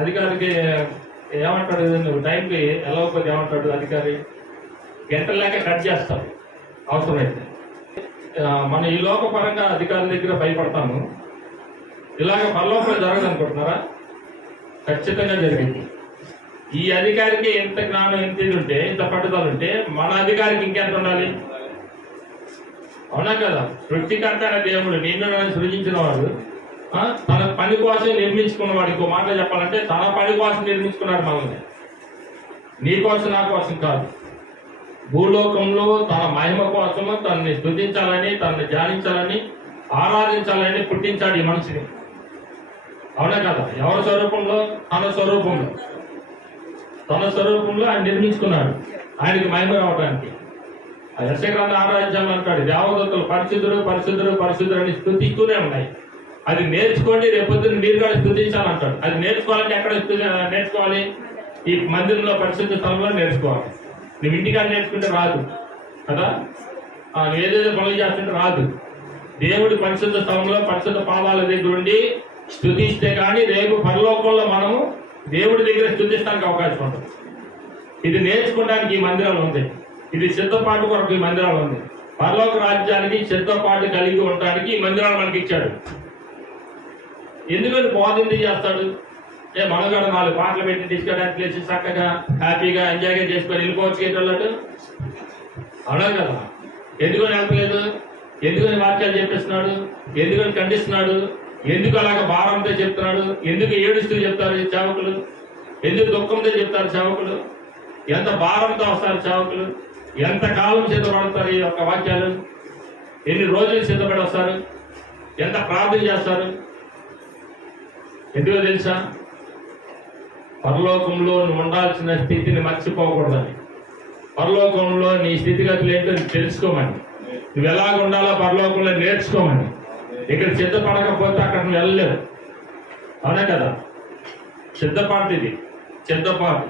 అధికారికి ఏమంటాడు, నువ్వు టైంకి వెళ్ళకపోతే ఏమంటాడు అధికారి? గంటల లేక కట్ చేస్తాం అవసరమైతే. మన ఈ లోకపరంగా అధికారుల దగ్గర భయపడతాము, ఇలాగ పరలోకంలో జరగదు అనుకుంటున్నారా? ఖచ్చితంగా జరిగింది. ఈ అధికారికి ఎంత జ్ఞానం, ఎంత ఇది ఉంటే, ఇంత పట్టుదల ఉంటే మన అధికారికి ఇంకెంత ఉండాలి? అవునా కదా? సృష్టికర్త అనే దేవుడు, నిన్ను సృజించిన వాడు, తన పని కోసం నిర్మించుకున్నవాడు. ఇంకో మాట చెప్పాలంటే తన పని కోసం నిర్మించుకున్నాడు మనల్ని, నీ కోసం నా కోసం కాదు. భూలోకంలో తన మహిమ కోసము తనని స్తుతించాలని, తనని ధ్యానించాలని, ఆరాధించాలని పుట్టించాడు ఈ మనిషిని. అవునా కదా? ఎవరి స్వరూపంలో? తన స్వరూపంలో ఆయన నిర్మించుకున్నాడు, ఆయనకి మహిమ రావడానికి. ఆ యెషయా ఆరాధించాలని అంటాడు, దేవదూతలు పరిశుద్ధుడు పరిశుద్ధుడు పరిశుద్ధుడు అని స్తుతిస్తూనే ఉన్నాయి. అది నేర్చుకోండి, రేపొద్దున మీరు కూడా స్తుతించాలంటాడు. అది నేర్చుకోవాలంటే ఎక్కడ నేర్చుకోవాలి? ఈ మందిరంలో పరిశుద్ధ స్థలంలో నేర్చుకోవాలి. నువ్వు ఇంటికాడ నేర్చుకుంటే రాదు కదా, నువ్వు ఏదేదో పనులు చేస్తుంటే రాదు. దేవుడి పరిశుద్ధ స్థలంలో పరిశుద్ధ పాదాల దగ్గర ఉండి స్తుతిస్తే కానీ రేపు పరలోకంలో మనము దేవుడి దగ్గర స్తుతిస్తానికి అవకాశం ఉంటుంది. ఇది నేర్చుకోవడానికి ఈ మందిరాలు ఉంది, ఇది సిద్ధపాటు కొరకు ఈ మందిరాలు ఉంది. పరలోక రాజ్యానికి సిద్ధపాటు కలిగి ఉండడానికి ఈ మందిరాలు మనకి ఇచ్చాడు. ఎందుకని బోధింది చేస్తాడు? మనం కూడా 4 పాటలు పెట్టి తీసుకెళ్ళడానికి లేచి చక్కగా హ్యాపీగా ఎంజాయ్గా చేసుకొని వెళ్ళిపోవచ్చు ఏంటన్నట్టు. అవునా కదా? ఎందుకని వెళ్ళలేదు? ఎందుకని వాక్యాలు చెప్పిస్తున్నాడు? ఎందుకని ఖండిస్తున్నాడు? ఎందుకు అలాగ భారంతో చెప్తున్నాడు? ఎందుకు ఏడుస్తూ చెప్తారు సేవకులు? ఎందుకు దుఃఖంతో చెప్తారు సేవకులు? ఎంత భారంతో వస్తారు సేవకులు? ఎంత కాలం సిద్ధపడతారు ఈ యొక్క వాక్యాలు? ఎన్ని రోజులు సిద్ధపడి వస్తారు? ఎంత ప్రార్థన చేస్తారు? ఎందుకో తెలుసా? పరలోకంలో నువ్వు ఉండాల్సిన స్థితిని మర్చిపోకూడదని, పరలోకంలో నీ స్థితిగతులు ఏంటో తెలుసుకోమని, నువ్వు ఎలాగ ఉండాలో పరలోకంలో నేర్చుకోమని. ఇక్కడ సిద్ధపడకపోతే అక్కడ నువ్వు వెళ్ళలేవు. అవునా కదా? సిద్ధపాటు, ఇది సిద్ధపాటు.